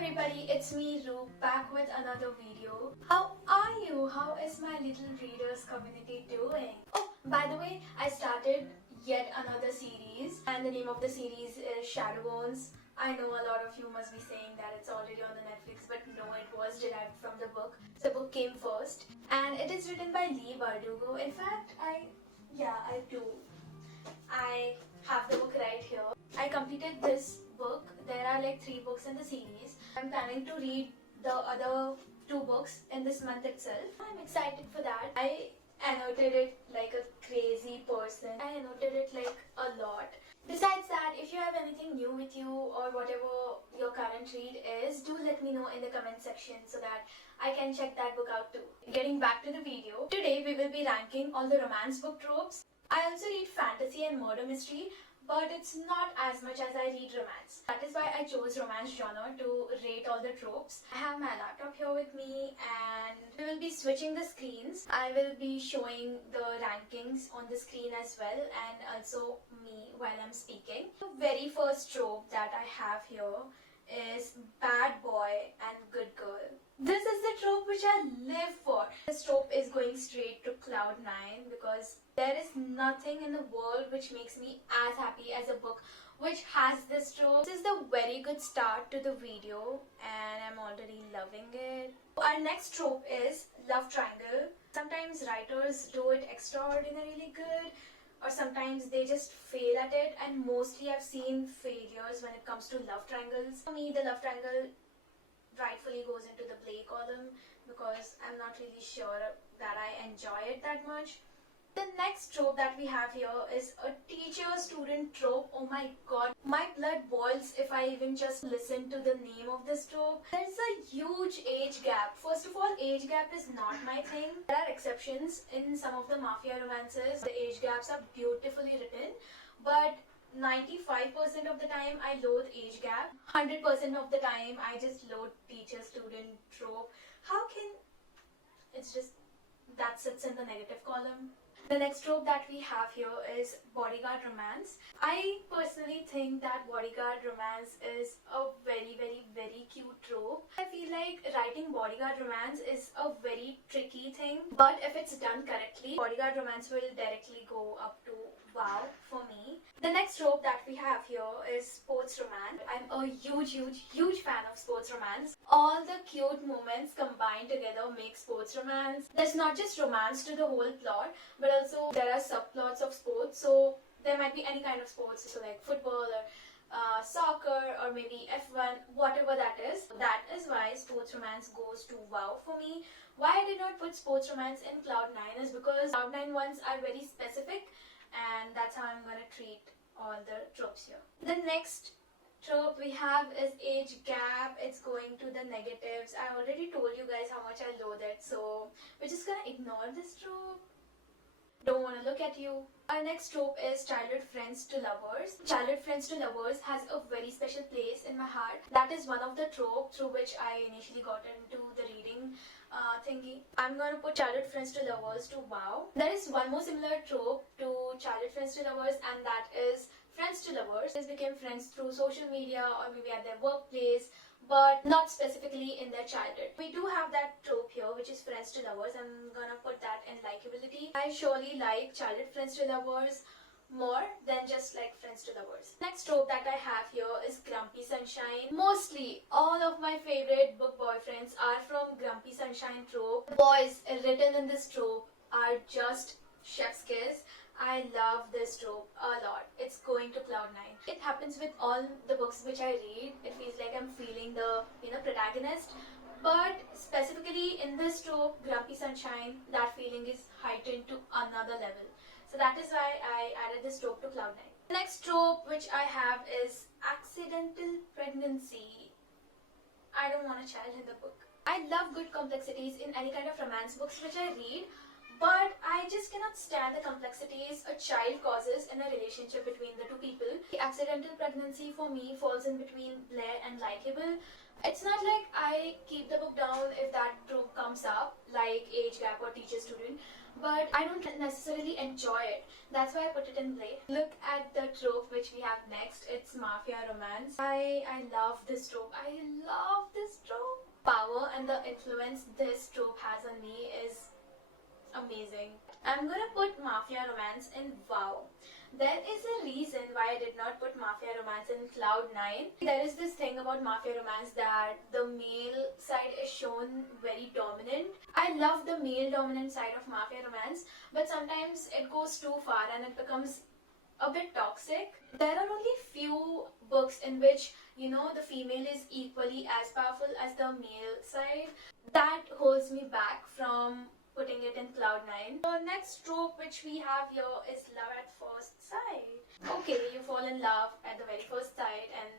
everybody, it's me Ru back with another video. How are you? How is my little readers community doing? Oh, by the way, I started yet another series and the name of the series is Shadow Bones. I know a lot of you must be saying that it's already on the Netflix, but no, it was derived from the book. So the book came first and it is written by Lee Bardugo. In fact, I do. I have the book right here. I completed this book. There are like 3 books in the series. I'm planning to read the other 2 books in this month itself. I'm excited for that. I annotated it like a crazy person. I annotated it like a lot. Besides that, if you have anything new with you or whatever your current read is, do let me know in the comment section so that I can check that book out too. Getting back to the video, today we will be ranking all the romance book tropes. I also read fantasy and murder mystery, but it's not as much as I read romance. That is why I chose romance genre to rate all the tropes. I have my laptop here with me and we will be switching the screens. I will be showing the rankings on the screen as well and also me while I'm speaking. The very first trope that I have here is bad boy and good girl. This is the trope which I live for. This trope is going straight to cloud 9 because there is nothing in the world which makes me as happy as a book which has this trope. This is the very good start to the video and I'm already loving it. Our next trope is love triangle. Sometimes writers do it extraordinarily good, or sometimes they just fail at it, and mostly I've seen failures when it comes to love triangles. For me, the love triangle rightfully goes into the Blay column because I'm not really sure that I enjoy it that much. The next trope that we have here is a teacher-student trope. Oh my god, my blood boils if I even just listen to the name of this trope. There's a huge age gap. First of all, age gap is not my thing. There are exceptions in some of the mafia romances. The age gaps are beautifully written, but 95% of the time I loathe age gap. 100% of the time I just loathe teacher-student trope. How can... It's just... that sits in the negative column. The next trope that we have here is bodyguard romance. I personally think that bodyguard romance is a very cute trope. I feel like writing bodyguard romance is a very tricky thing, but if it's done correctly, bodyguard romance will directly go up to wow for me. The next trope that we have here is sports romance. I'm a huge fan of sports romance. All the cute moments combined together make sports romance. There's not just romance to the whole plot, but also there are subplots of sports. So there might be any kind of sports, so like football or soccer or maybe F1, whatever that is. That is why sports romance goes to wow for me. Why I did not put sports romance in Cloud 9 is because Cloud 9 ones are very specific, and that's how I'm gonna treat all the tropes here. The next trope we have is age gap. It's going to the negatives. I already told you guys how much I loathe it, so we're just gonna ignore this trope. Don't want to look at you. Our next trope is childhood friends to lovers. Childhood friends to lovers has a very special place in my heart. That is one of the tropes through which I initially got into the reading thingy. I'm gonna put childhood friends to lovers to wow. There is one more similar trope to childhood friends to lovers, and that is friends to lovers. They became friends through social media or maybe at their workplace, but not specifically in their childhood. We do have that trope here, which is friends to lovers. I'm gonna put that in likability. I surely like childhood friends to lovers more than just like friends to lovers. Next trope that I have here is grumpy sunshine. Mostly all of my favorite book boyfriends are from grumpy sunshine trope. The boys written in this trope are just chef's kiss. I love this trope a lot. It's going to cloud 9. It happens with all the books which I read. It feels like I'm feeling the protagonist. But specifically in this trope, Grumpy Sunshine, that feeling is heightened to another level. So that is why I added this trope to cloud 9. The next trope which I have is accidental pregnancy. I don't want a child in the book. I love good complexities in any kind of romance books which I read, but I just cannot stand the complexities a child causes in a relationship between the 2 people. The accidental pregnancy for me falls in between Blair and likable. It's not like I keep the book down if that trope comes up, like age gap or teacher-student, but I don't necessarily enjoy it. That's why I put it in Blay. Look at the trope which we have next. It's mafia romance. I love this trope. I love and the influence this trope has on me is amazing. I'm gonna put mafia romance in WoW. There is a reason why I did not put mafia romance in Cloud 9. There is this thing about mafia romance that the male side is shown very dominant. I love the male dominant side of mafia romance, but sometimes it goes too far and it becomes a bit toxic. There are only few books in which, the female is equally as powerful as the male side. That holds me back from putting it in Cloud 9. The next trope which we have here is love at first sight. Okay, you fall in love at the very first sight and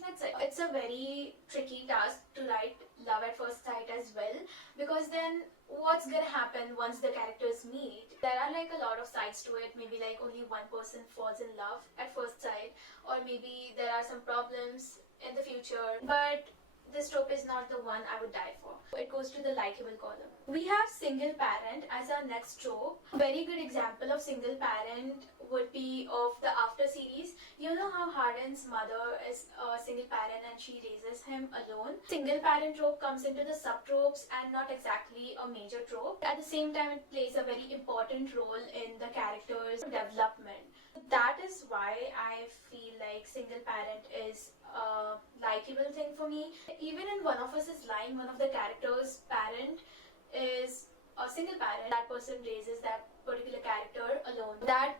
that's it. It's a very tricky task to write love at first sight as well, because then what's gonna happen once the characters meet? There are like a lot of sides to it. Maybe like only one person falls in love at first sight, or maybe there are some problems in the future. But this trope is not the one I would die for. It goes to the likable column. We have single parent as our next trope. A very good example of single parent would be of the After series. You know how Hardin's mother is a single parent and she raises him alone. Single parent trope comes into the subtropes and not exactly a major trope. At the same time, it plays a very important role in the character's development. That is why I feel like single parent is a likable thing for me. Even in One of Us is Lying, one of the characters' parent is a single parent. That person raises that particular character alone. That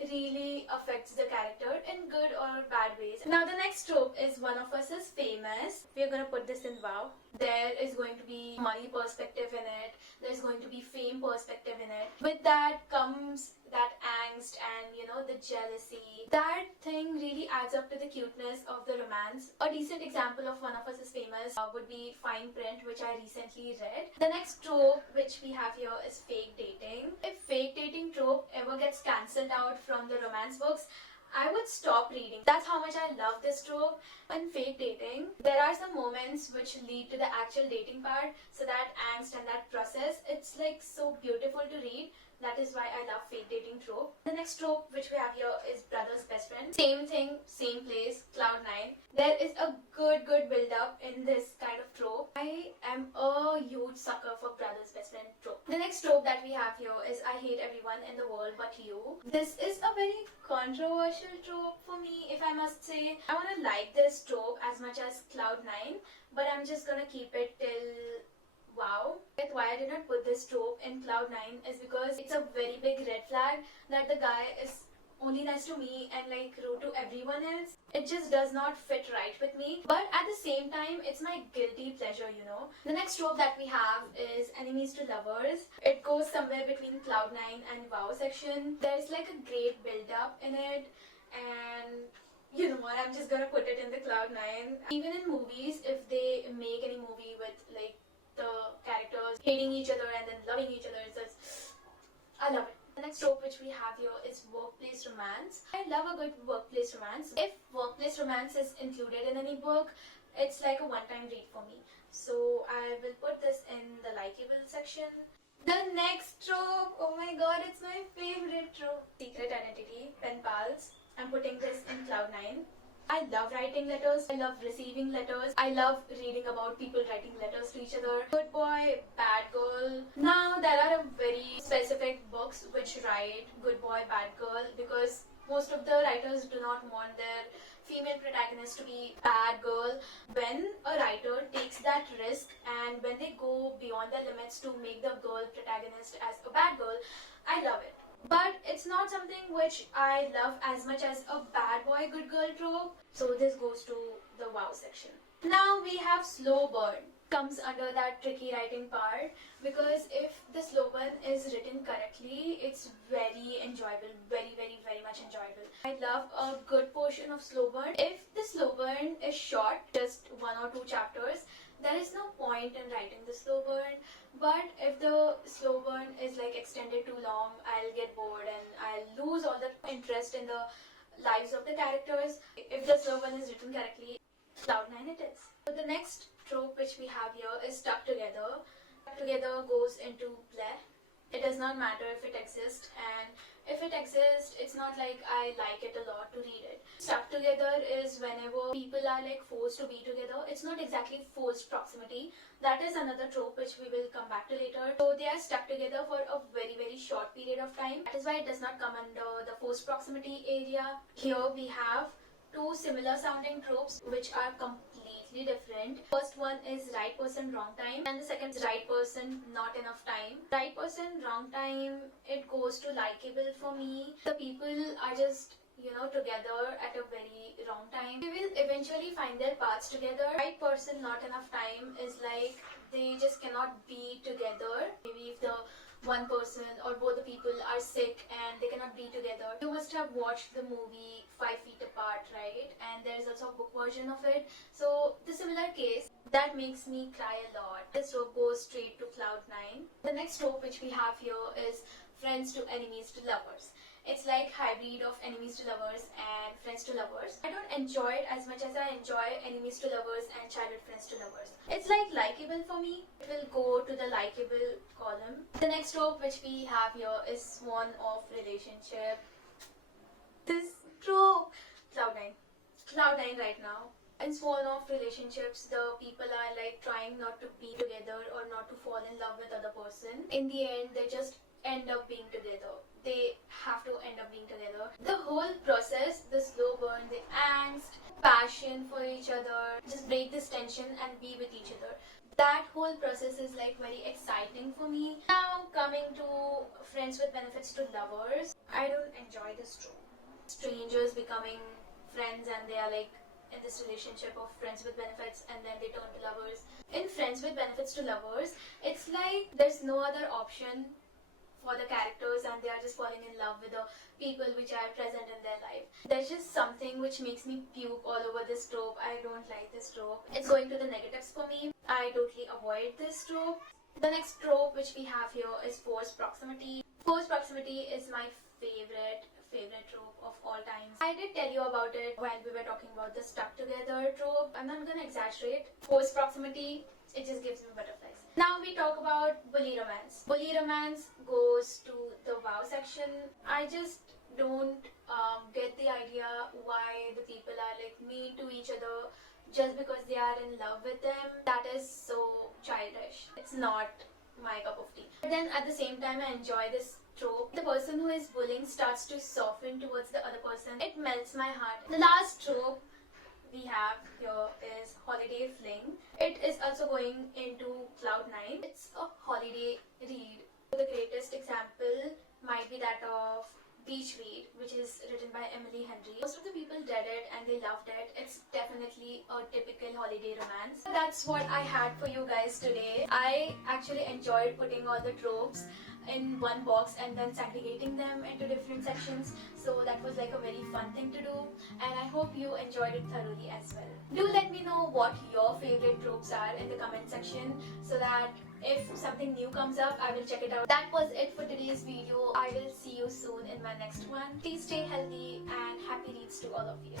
really affects the character in good or bad ways. Now the next trope is One of Us is Famous. We are going to put this in WoW. There is going to be money perspective in it. There's going to be fame perspective in it. With that comes that angst and the jealousy. That thing really adds up to the cuteness of the romance. A decent example of One of Us is Famous would be Fine Print, which I recently read. The next trope which we have here is fake dating. If fake dating trope ever gets cancelled out from the romance books, I would stop reading. That's how much I love this trope. In fake dating, there are some moments which lead to the actual dating part, so that angst and that process, it's like so beautiful to read. That is why I love fake dating trope. The next trope which we have here is brother's best friend. Same thing, same place, Cloud 9. There is a good build up in this kind of trope. I am a huge sucker for brother's best friend trope. The next trope that we have here is I hate everyone in the world but you. This is a very controversial trope for me, if I must say. I want to like this trope as much as Cloud 9, but I'm just gonna keep it till WoW. Why I did not put this trope in Cloud 9 is because it's a very big red flag that the guy is only nice to me and like rude to everyone else. It just does not fit right with me. But at the same time, it's my guilty pleasure, The next trope that we have is enemies to lovers. It goes somewhere between Cloud 9 and WoW section. There's like a great build up in it, and you know what, I'm just gonna put it in the Cloud 9. Even in movies, if they make any movie with like the characters hating each other and then loving each other, I love it. The next trope which we have here is workplace romance. I love a good workplace romance. If workplace romance is included in any book, it's like a one-time read for me. So I will put this in the likable section. The next trope, oh my god, it's my favorite trope. Secret identity, pen pals. I'm putting this in Cloud 9. I love writing letters. I love receiving letters. I love reading about people writing letters to each other. Good boy, bad girl. Now there are very specific books which write good boy, bad girl, because most of the writers do not want their female protagonist to be bad girl. When a writer takes that risk and when they go beyond their limits to make the girl protagonist as a bad girl, I love it. But it's not something which I love as much as a bad boy, good girl trope. So this goes to the WoW section. Now we have slow burn. Comes under that tricky writing part, because if the slow burn is written correctly, it's very enjoyable, very much enjoyable. I love a good portion of slow burn. If the slow burn is short, just 1 or 2 chapters, there is no point in writing the slow burn. But if the slow burn is like extended too long, I'll get bored and I'll lose all the interest in the lives of the characters. If the slow burn is written correctly, Cloud 9 it is. So the next trope which we have here is stuck together. Stuck together goes into bleh. It does not matter if it exists, and if it exists, it's not like I like it a lot to read it. Stuck together is whenever people are like forced to be together. It's not exactly forced proximity. That is another trope which we will come back to later. So they are stuck together for a very short period of time. That is why it does not come under the forced proximity area. Here we have two similar sounding tropes which are completely different. First one is right person, wrong time, and the second is right person, not enough time. Right person, wrong time, it goes to likable for me. The people are just, together at a very wrong time. They will eventually find their paths together. Right person, not enough time is like they just cannot be together. Maybe if the one person or both the people are sick and they cannot be together. You must have watched the movie 5 Feet Apart, right? And there's also a book version of it. So the similar case, that makes me cry a lot. This trope goes straight to cloud 9. The next trope which we have here is friends to enemies to lovers. It's like hybrid of enemies to lovers and friends to lovers. I don't enjoy it as much as I enjoy enemies to lovers and childhood friends to lovers. It's like likable for me. It will go to the likable column. The next trope which we have here is swan of relationship. This trope, Cloud9. Cloud9 right now. In swan of relationships, the people are like trying not to be together or not to fall in love with other person. In the end, they just end up being together. They have to end up being together. The whole process, the slow burn, the angst, passion for each other, just break this tension and be with each other. That whole process is like very exciting for me. Now coming to friends with benefits to lovers, I don't enjoy this trope. Strangers becoming friends and they are like in this relationship of friends with benefits and then they turn to lovers. In friends with benefits to lovers, it's like there's no other option for the characters and they are just falling in love with the people which are present in their life. There's just something which makes me puke all over this trope. I don't like this trope. It's going to the negatives for me. I totally avoid this trope. The next trope which we have here is forced proximity. Forced proximity is my favorite trope of all times. I did tell you about it while we were talking about the stuck together trope. I'm not gonna exaggerate. Forced proximity, it just gives me butterflies. Now we talk about bully romance. Bully romance goes to the wow section. I just don't get the idea why the people are like mean to each other just because they are in love with them. That is so childish. It's not my cup of tea. But then at the same time I enjoy this trope. The person who is bullying starts to soften towards the other person. It melts my heart. The last trope we have here is holiday fling. It is also going into cloud 9. It's a holiday read. The greatest example might be that of Beach Read, which is written by Emily Henry. Most of the people read it and they loved it. It's definitely a typical holiday romance. That's what I had for you guys today. I actually enjoyed putting all the tropes in one box and then segregating them into different sections. So that was like a very fun thing to do, and I hope you enjoyed it thoroughly as well. Do let me know what your favorite tropes are in the comment section so that if something new comes up, I will check it out. That was it for today's video. I will see you soon in my next one. Please stay healthy and happy reads to all of you.